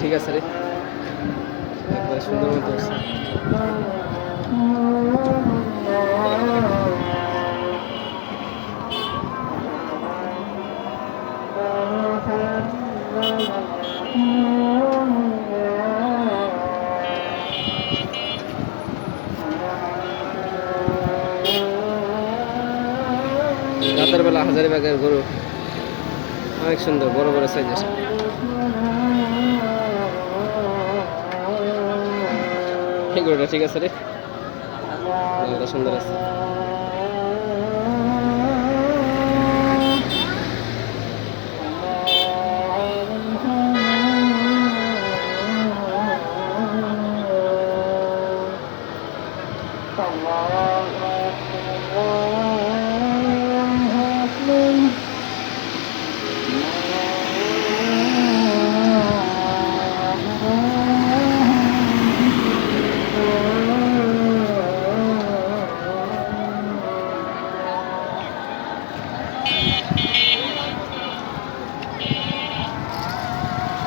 ঠিক আছে রে। একবার সুন্দর মতো রাতের বেলা হাজারি বাগের গরু। অনেক সুন্দর, বড় বড় সাইজের এই গরুটা ঠিক আছে রে? সুন্দর আছে। Allah